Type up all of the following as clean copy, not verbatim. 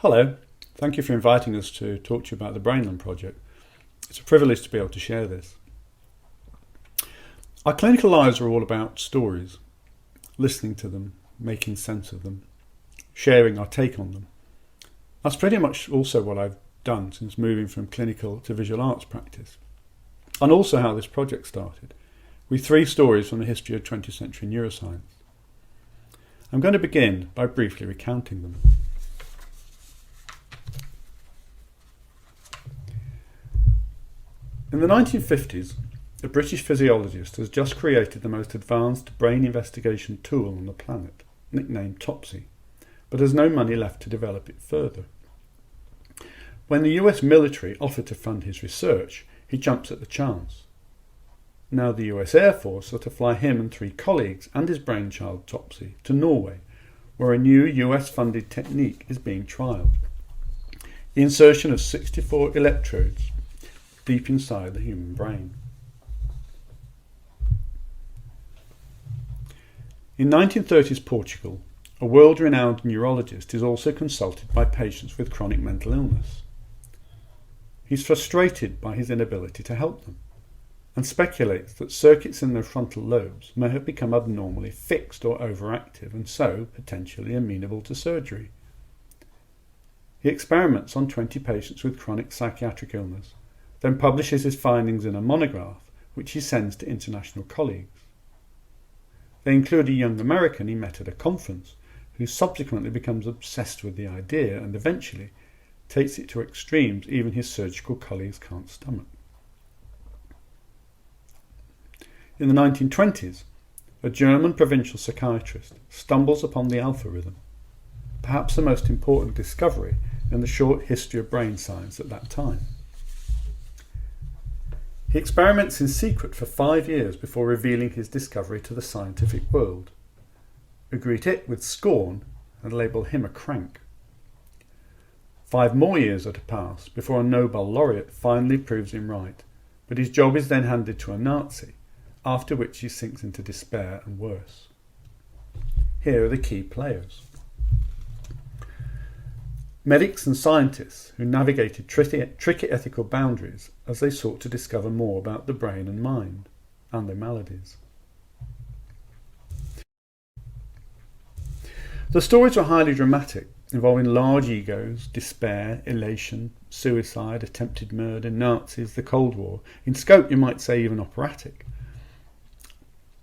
Hello, thank you for inviting us to talk to you about the Brainland project. It's a privilege to be able to share this. Our clinical lives are all about stories, listening to them, making sense of them, sharing our take on them. That's pretty much also what I've done since moving from clinical to visual arts practice, and also how this project started, with 3 stories from the history of 20th century neuroscience. I'm going to begin by briefly recounting them. In the 1950s, a British physiologist has just created the most advanced brain investigation tool on the planet, nicknamed Topsy, but has no money left to develop it further. When the US military offered to fund his research, he jumps at the chance. Now the US Air Force are to fly him and 3 colleagues and his brainchild Topsy to Norway, where a new US-funded technique is being trialled. The insertion of 64 electrodes deep inside the human brain. In 1930s Portugal, a world-renowned neurologist is also consulted by patients with chronic mental illness. He's frustrated by his inability to help them and speculates that circuits in their frontal lobes may have become abnormally fixed or overactive and so potentially amenable to surgery. He experiments on 20 patients with chronic psychiatric illness, then publishes his findings in a monograph which he sends to international colleagues. They include a young American he met at a conference who subsequently becomes obsessed with the idea and eventually takes it to extremes even his surgical colleagues can't stomach. In the 1920s, a German provincial psychiatrist stumbles upon the alpha rhythm, perhaps the most important discovery in the short history of brain science at that time. He experiments in secret for 5 years before revealing his discovery to the scientific world, who greet it with scorn and label him a crank. 5 more years are to pass before a Nobel laureate finally proves him right, but his job is then handed to a Nazi, after which he sinks into despair and worse. Here are the key players. Medics and scientists who navigated tricky ethical boundaries as they sought to discover more about the brain and mind and their maladies. The stories were highly dramatic, involving large egos, despair, elation, suicide, attempted murder, Nazis, the Cold War. In scope, you might say even operatic.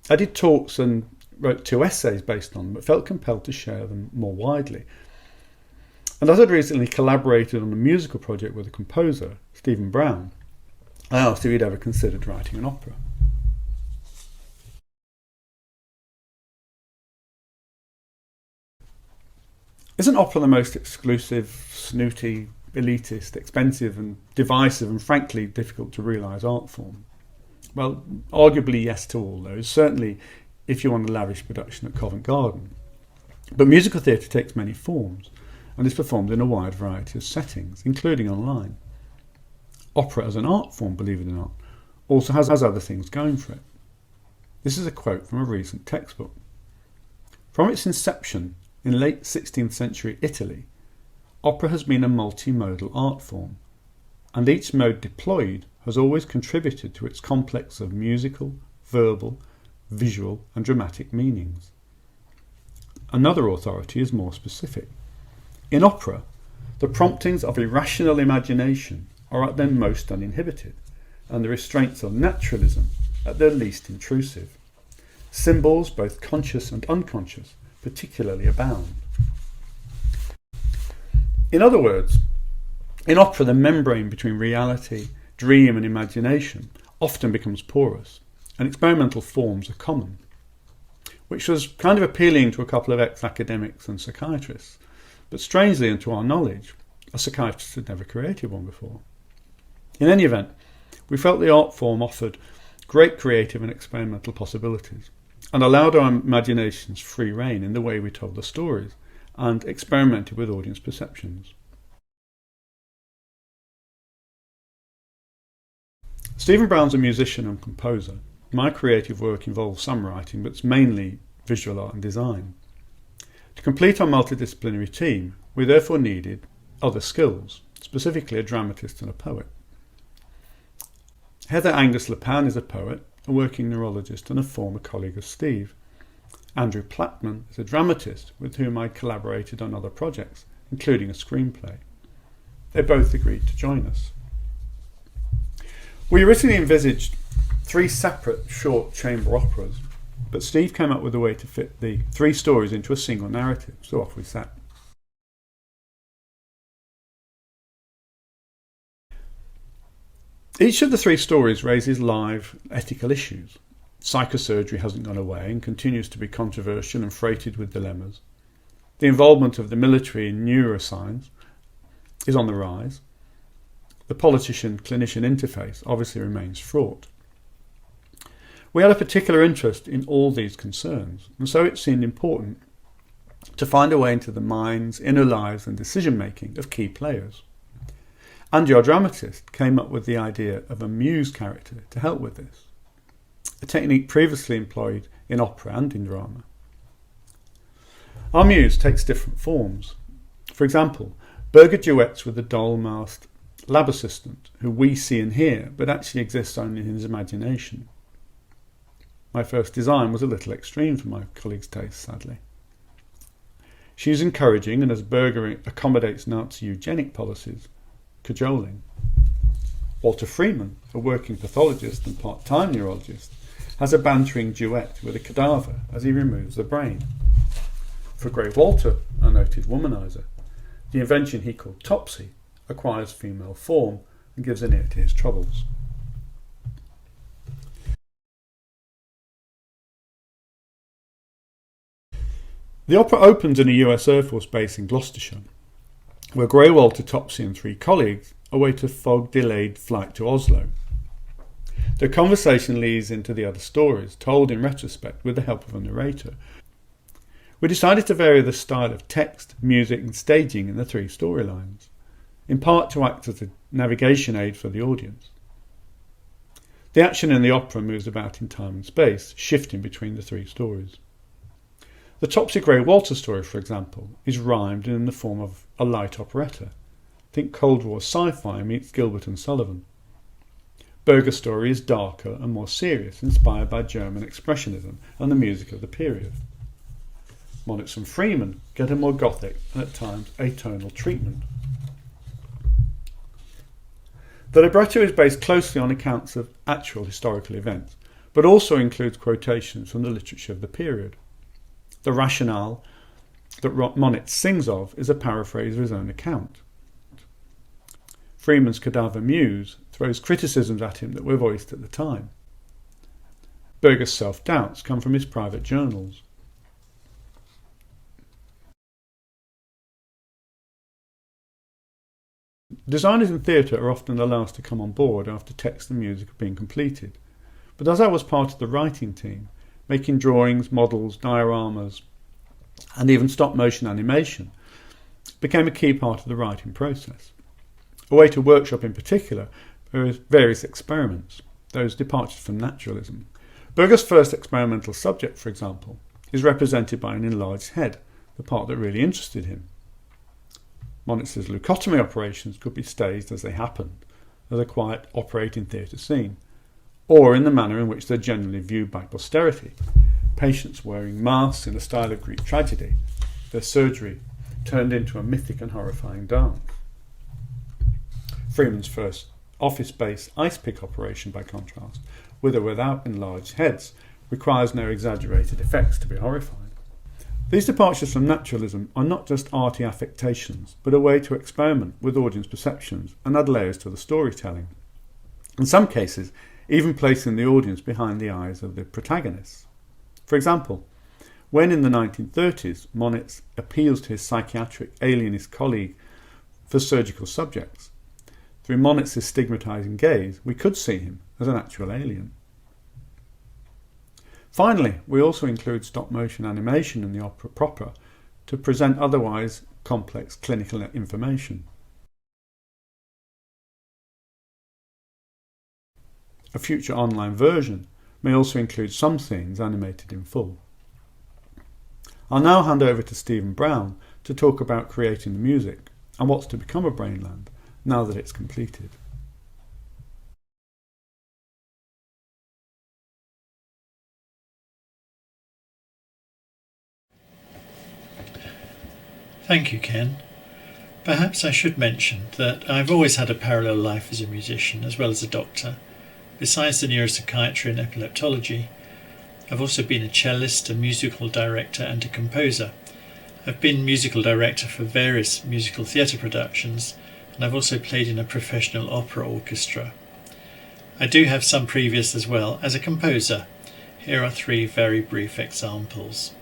I did talks and wrote 2 essays based on them, but felt compelled to share them more widely. And as I'd recently collaborated on a musical project with a composer, Stephen Brown, I asked if he'd ever considered writing an opera. Isn't opera the most exclusive, snooty, elitist, expensive and divisive and frankly difficult to realise art form? Well, arguably yes to all those, certainly if you want a lavish production at Covent Garden. But musical theatre takes many forms and is performed in a wide variety of settings, including online. Opera as an art form, believe it or not, also has other things going for it. This is a quote from a recent textbook. From its inception in late 16th century Italy, opera has been a multimodal art form, and each mode deployed has always contributed to its complex of musical, verbal, visual and dramatic meanings. Another authority is more specific. In opera, the promptings of irrational imagination are at their most uninhibited, and the restraints of naturalism at their least intrusive. Symbols, both conscious and unconscious, particularly abound. In other words, in opera the membrane between reality, dream and imagination often becomes porous, and experimental forms are common, which was kind of appealing to a couple of ex-academics and psychiatrists, but strangely and to our knowledge, a psychiatrist had never created one before. In any event, we felt the art form offered great creative and experimental possibilities, and allowed our imaginations free rein in the way we told the stories, and experimented with audience perceptions. Stephen Brown's a musician and composer. My creative work involves some writing, but it's mainly visual art and design. To complete our multidisciplinary team, we therefore needed other skills, specifically a dramatist and a poet. Heather Angus-Leppan is a poet, a working neurologist and a former colleague of Steve. Andrew Platman is a dramatist with whom I collaborated on other projects, including a screenplay. They both agreed to join us. We originally envisaged 3 separate short chamber operas, but Steve came up with a way to fit the 3 stories into a single narrative, so off we set. Each of the 3 stories raises live ethical issues. Psychosurgery hasn't gone away and continues to be controversial and freighted with dilemmas. The involvement of the military in neuroscience is on the rise. The politician-clinician interface obviously remains fraught. We had a particular interest in all these concerns, and so it seemed important to find a way into the minds, inner lives and decision-making of key players. Andy, our dramatist, came up with the idea of a muse character to help with this, a technique previously employed in opera and in drama. Our muse takes different forms. For example, Berger duets with a doll-masked lab assistant who we see and hear, but actually exists only in his imagination. My first design was a little extreme for my colleague's taste, sadly. She is encouraging, and as Berger accommodates Nazi eugenic policies, cajoling. Walter Freeman, a working pathologist and part-time neurologist, has a bantering duet with a cadaver as he removes the brain. For Grey Walter, a noted womanizer, the invention he called Topsy acquires female form and gives an ear to his troubles. The opera opens in a US Air Force base in Gloucestershire, where Grey Walter, Topsy and 3 colleagues await a fog-delayed flight to Oslo. Their conversation leads into the other stories, told in retrospect with the help of a narrator. We decided to vary the style of text, music and staging in the 3 storylines, in part to act as a navigation aid for the audience. The action in the opera moves about in time and space, shifting between the 3 stories. The Topsy Grey Walter story, for example, is rhymed and in the form of a light operetta. Think Cold War sci-fi meets Gilbert and Sullivan. Berger's story is darker and more serious, inspired by German expressionism and the music of the period. Monitz and Freeman get a more gothic and at times atonal treatment. The libretto is based closely on accounts of actual historical events, but also includes quotations from the literature of the period. The rationale that Monitz sings of is a paraphrase of his own account. Freeman's cadaver muse throws criticisms at him that were voiced at the time. Berger's self-doubts come from his private journals. Designers in theatre are often the last to come on board after text and music have been completed, but as I was part of the writing team, making drawings, models, dioramas, and even stop-motion animation became a key part of the writing process. Away to workshop in particular, there were various experiments, those departures from naturalism. Berger's first experimental subject, for example, is represented by an enlarged head, the part that really interested him. Monitz's leucotomy operations could be staged as they happened, as a quiet operating theatre scene, or in the manner in which they're generally viewed by posterity, patients wearing masks in the style of Greek tragedy, their surgery turned into a mythic and horrifying dance. Freeman's first office-based ice pick operation, by contrast, with or without enlarged heads, requires no exaggerated effects to be horrifying. These departures from naturalism are not just arty affectations, but a way to experiment with audience perceptions and add layers to the storytelling. In some cases, even placing the audience behind the eyes of the protagonists. For example, when in the 1930s Monitz appeals to his psychiatric alienist colleague for surgical subjects, through Monitz's stigmatising gaze, we could see him as an actual alien. Finally, we also include stop-motion animation in the opera proper to present otherwise complex clinical information. A future online version may also include some scenes animated in full. I'll now hand over to Stephen Brown to talk about creating the music and what's to become of Brainland now that it's completed. Thank you, Ken. Perhaps I should mention that I've always had a parallel life as a musician as well as a doctor. Besides the neuropsychiatry and epileptology, I've also been a cellist, a musical director and a composer. I've been musical director for various musical theatre productions, and I've also played in a professional opera orchestra. I do have some previous as well as a composer. Here are 3 very brief examples.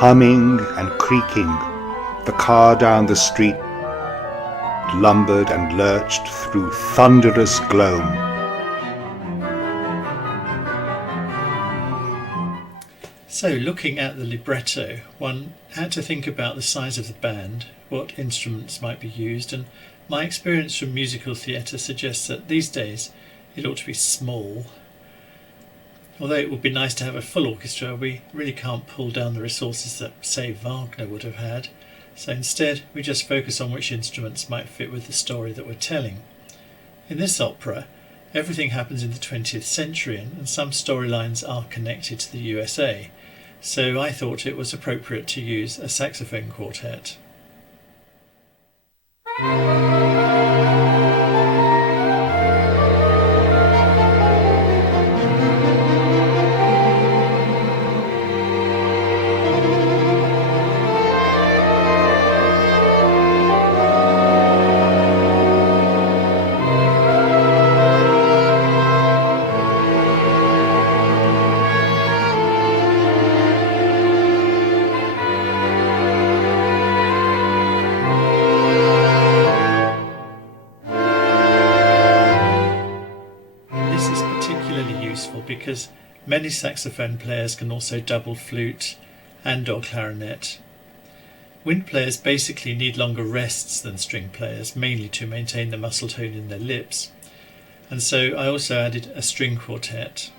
Humming and creaking, the car down the street lumbered and lurched through thunderous gloam. So, looking at the libretto, one had to think about the size of the band, what instruments might be used, and my experience from musical theatre suggests that these days it ought to be small. Although it would be nice to have a full orchestra, we really can't pull down the resources that, say, Wagner would have had. So instead, we just focus on which instruments might fit with the story that we're telling. In this opera, everything happens in the 20th century, and some storylines are connected to the USA. So I thought it was appropriate to use a saxophone quartet. Because many saxophone players can also double flute and/or clarinet. Wind players basically need longer rests than string players, mainly to maintain the muscle tone in their lips. And so I also added a string quartet.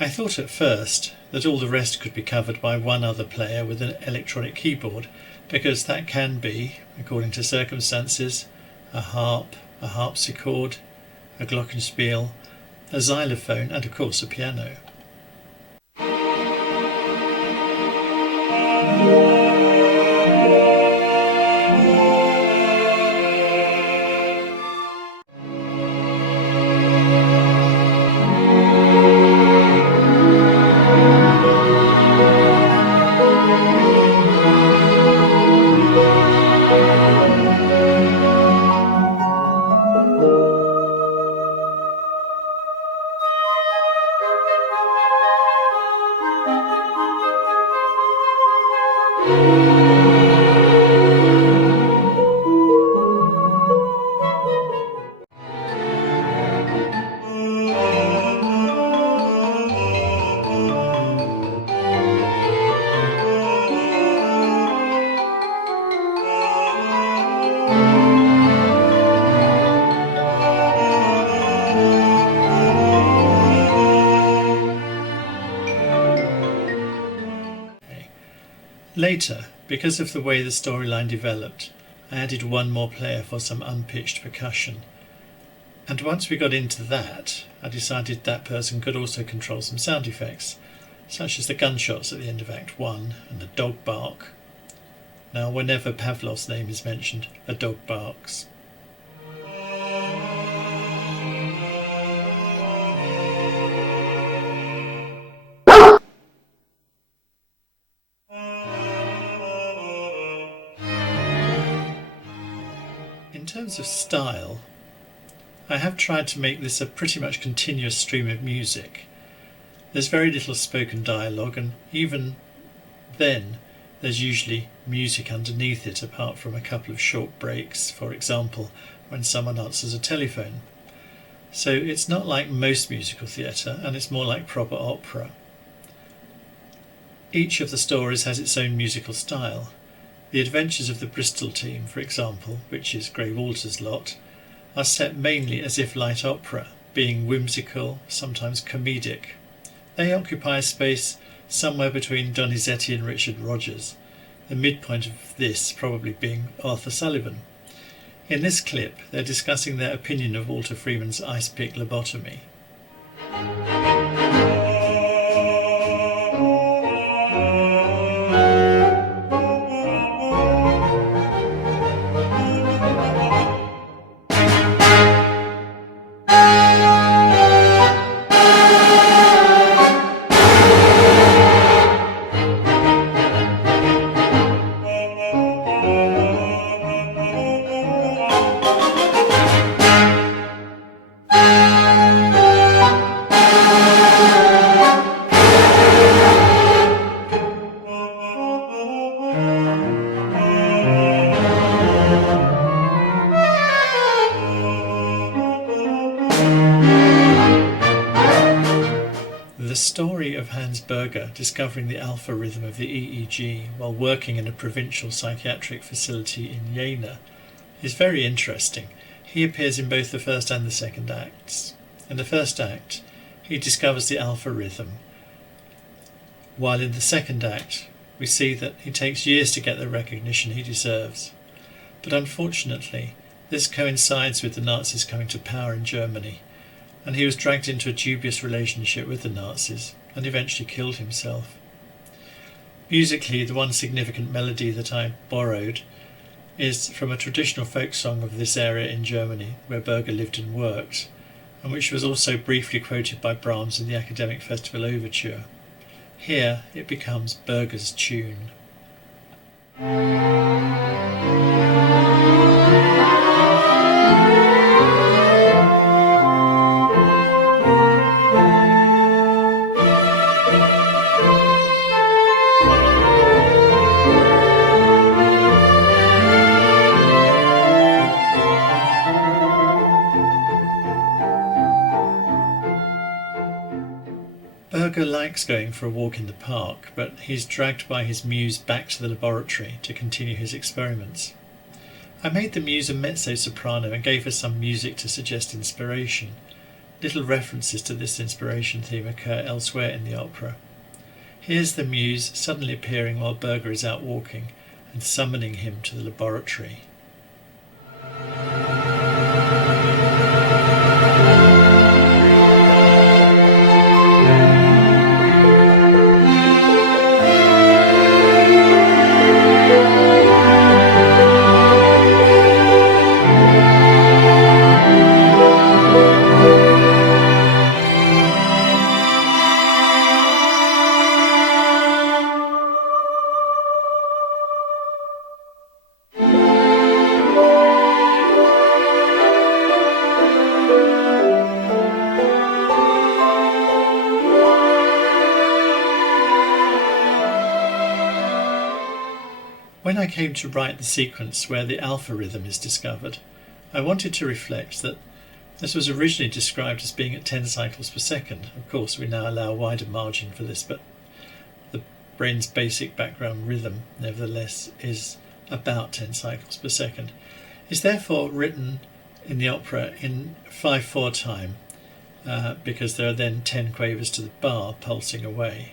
I thought at first that all the rest could be covered by one other player with an electronic keyboard, because that can be, according to circumstances, a harp, a harpsichord, a glockenspiel, a xylophone and of course a piano. Later, because of the way the storyline developed, I added one more player for some unpitched percussion. And once we got into that, I decided that person could also control some sound effects, such as the gunshots at the end of Act 1 and the dog bark. Now, whenever Pavlov's name is mentioned, a dog barks. In terms of style, I have tried to make this a pretty much continuous stream of music. There's very little spoken dialogue, and even then there's usually music underneath it, apart from a couple of short breaks, for example when someone answers a telephone. So it's not like most musical theatre, and it's more like proper opera. Each of the stories has its own musical style. The Adventures of the Bristol Team, for example, which is Grey Walter's lot, are set mainly as if light opera, being whimsical, sometimes comedic. They occupy a space somewhere between Donizetti and Richard Rogers, the midpoint of this probably being Arthur Sullivan. In this clip, they're discussing their opinion of Walter Freeman's ice-pick Lobotomy. The story of Hans Berger discovering the alpha rhythm of the EEG while working in a provincial psychiatric facility in Jena is very interesting. He appears in both the first and the second acts. In the first act, he discovers the alpha rhythm, while in the second act, we see that he takes years to get the recognition he deserves. But unfortunately, this coincides with the Nazis coming to power in Germany, and he was dragged into a dubious relationship with the Nazis and eventually killed himself. Musically, the one significant melody that I borrowed is from a traditional folk song of this area in Germany where Berger lived and worked, and which was also briefly quoted by Brahms in the Academic Festival Overture. Here it becomes Berger's tune. Berger likes going for a walk in the park, but he's dragged by his muse back to the laboratory to continue his experiments. I made the muse a mezzo-soprano and gave her some music to suggest inspiration. Little references to this inspiration theme occur elsewhere in the opera. Here's the muse suddenly appearing while Berger is out walking and summoning him to the laboratory. When I came to write the sequence where the alpha rhythm is discovered, I wanted to reflect that this was originally described as being at 10 cycles per second. Of course, we now allow a wider margin for this, but the brain's basic background rhythm, nevertheless, is about 10 cycles per second. It's therefore written in the opera in 5/4 time, because there are then 10 quavers to the bar pulsing away,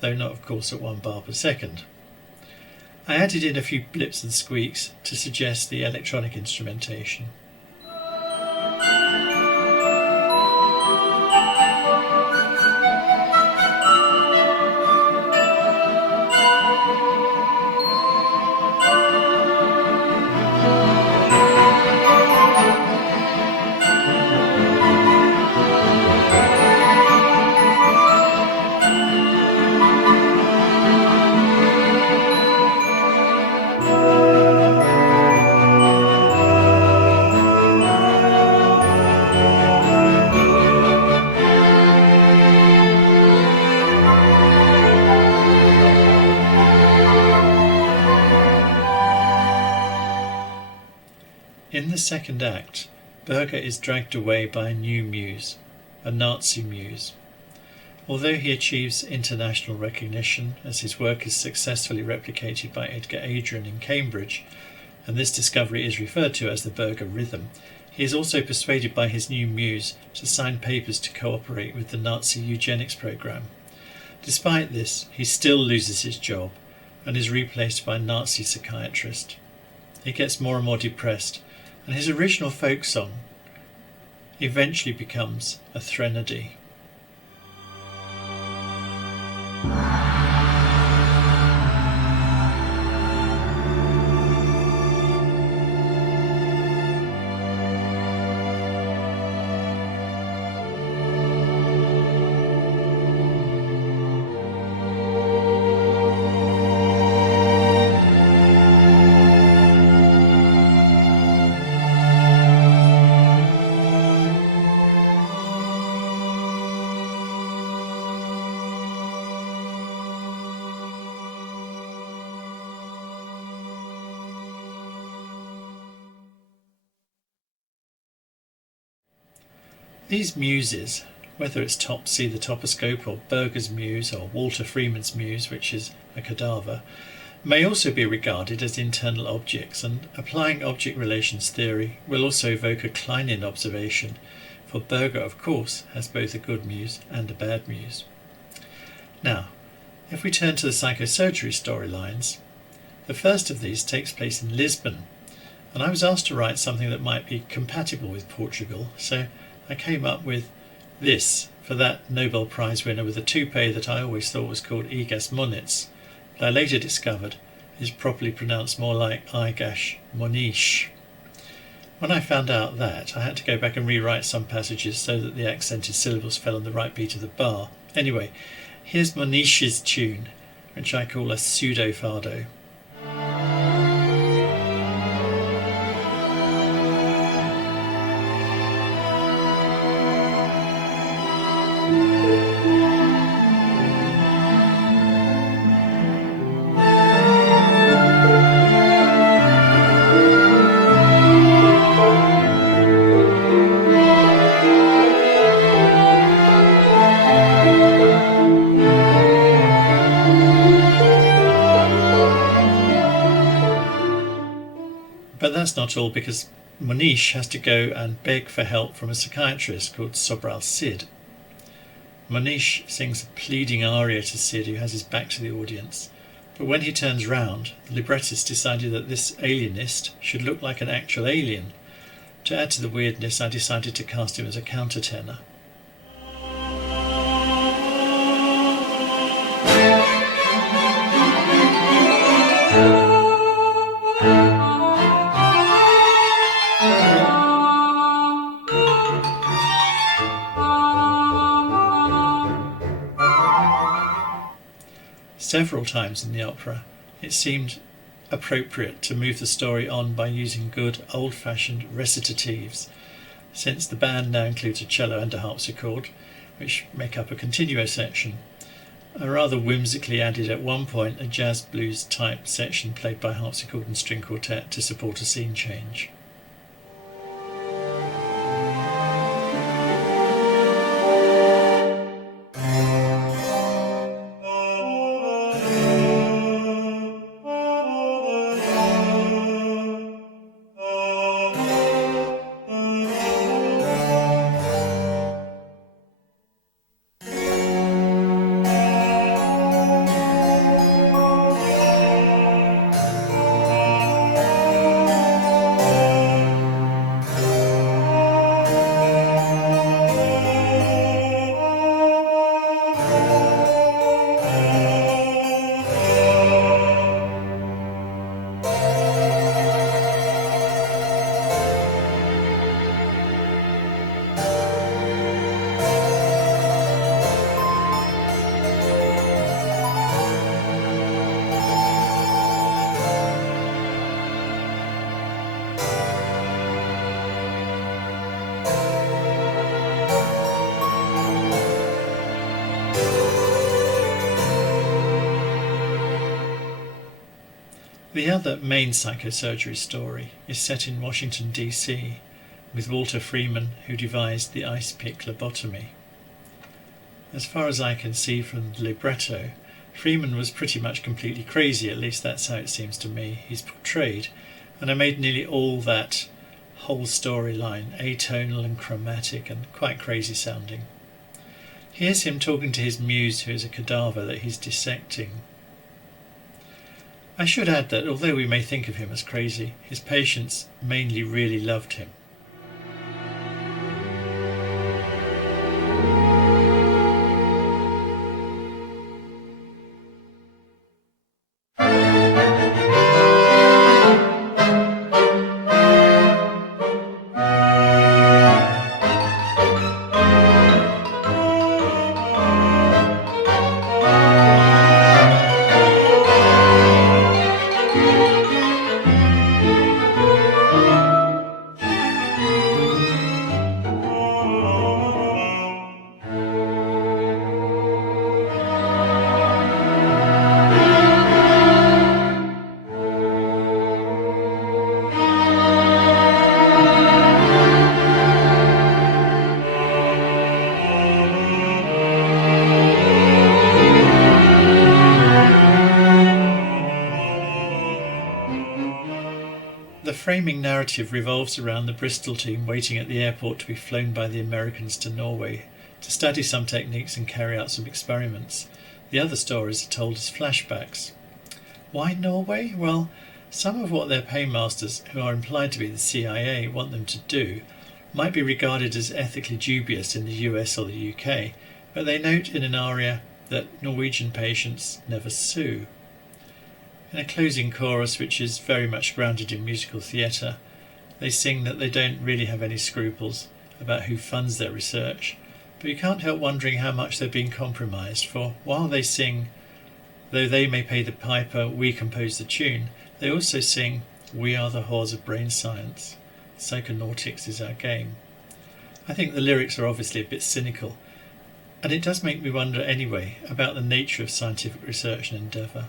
though not, of course, at 1 bar per second. I added in a few blips and squeaks to suggest the electronic instrumentation. In the second act, Berger is dragged away by a new muse, a Nazi muse. Although he achieves international recognition as his work is successfully replicated by Edgar Adrian in Cambridge, and this discovery is referred to as the Berger rhythm, he is also persuaded by his new muse to sign papers to cooperate with the Nazi eugenics program. Despite this, he still loses his job and is replaced by a Nazi psychiatrist. He gets more and more depressed, and his original folk song eventually becomes a threnody. These muses, whether it's Topsy the Toposcope or Berger's muse or Walter Freeman's muse, which is a cadaver, may also be regarded as internal objects, and applying object relations theory will also evoke a Kleinian observation, for Berger, of course, has both a good muse and a bad muse. Now, if we turn to the psychosurgery storylines, the first of these takes place in Lisbon, and I was asked to write something that might be compatible with Portugal, so I came up with this for that Nobel Prize winner with a toupee that I always thought was called Igas Monitz, but I later discovered is properly pronounced more like Igas Monish. When I found out that, I had to go back and rewrite some passages so that the accented syllables fell on the right beat of the bar. Anyway, here's Monish's tune, which I call a pseudo-fado. But that's not all, because Monish has to go and beg for help from a psychiatrist called Sobral Cid. Monish sings a pleading aria to Cid, who has his back to the audience, but when he turns round, the librettist decided that this alienist should look like an actual alien. To add to the weirdness, I decided to cast him as a countertenor. Several times in the opera, it seemed appropriate to move the story on by using good old-fashioned recitatives, since the band now includes a cello and a harpsichord, which make up a continuo section. I rather whimsically added at one point a jazz blues type section played by harpsichord and string quartet to support a scene change. The other main psychosurgery story is set in Washington, D.C., with Walter Freeman, who devised the ice pick lobotomy. As far as I can see from the libretto, Freeman was pretty much completely crazy, at least that's how it seems to me. He's portrayed, and I made nearly all that whole storyline atonal and chromatic and quite crazy sounding. Here's him talking to his muse, who is a cadaver that he's dissecting. I should add that although we may think of him as crazy, his patients mainly really loved him. The framing narrative revolves around the Bristol team waiting at the airport to be flown by the Americans to Norway to study some techniques and carry out some experiments. The other stories are told as flashbacks. Why Norway? Well, some of what their paymasters, who are implied to be the CIA, want them to do might be regarded as ethically dubious in the US or the UK, but they note in an aria that Norwegian patients never sue. In a closing chorus, which is very much grounded in musical theatre, they sing that they don't really have any scruples about who funds their research, but you can't help wondering how much they're being compromised, for while they sing, though they may pay the piper, we compose the tune, they also sing, we are the whores of brain science, psychonautics is our game. I think the lyrics are obviously a bit cynical, and it does make me wonder anyway about the nature of scientific research and endeavour.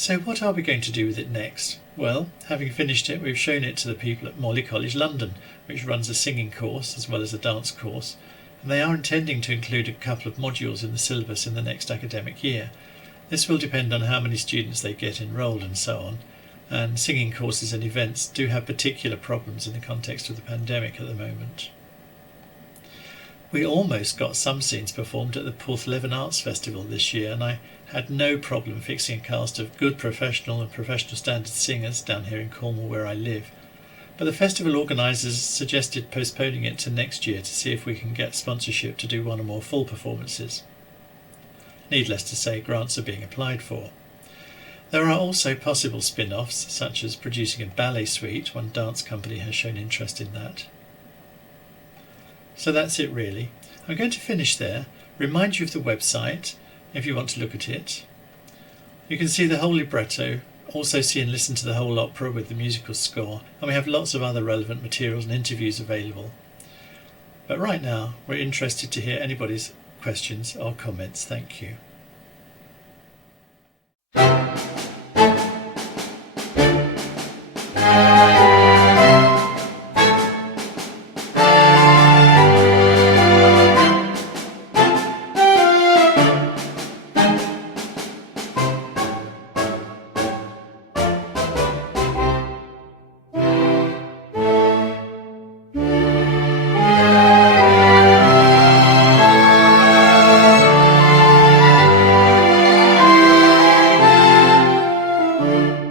So what are we going to do with it next? Well, having finished it, we've shown it to the people at Morley College London, which runs a singing course as well as a dance course, and they are intending to include a couple of modules in the syllabus in the next academic year. This will depend on how many students they get enrolled and so on, and singing courses and events do have particular problems in the context of the pandemic at the moment. We almost got some scenes performed at the Porthleven Arts Festival this year, and I had no problem fixing a cast of good professional and professional standard singers down here in Cornwall where I live. But the festival organisers suggested postponing it to next year to see if we can get sponsorship to do one or more full performances. Needless to say, grants are being applied for. There are also possible spin-offs, such as producing a ballet suite. One dance company has shown interest in that. So that's it really. I'm going to finish there, remind you of the website if you want to look at it. You can see the whole libretto, also see and listen to the whole opera with the musical score, and we have lots of other relevant materials and interviews available. But right now we're interested to hear anybody's questions or comments. Thank you. you.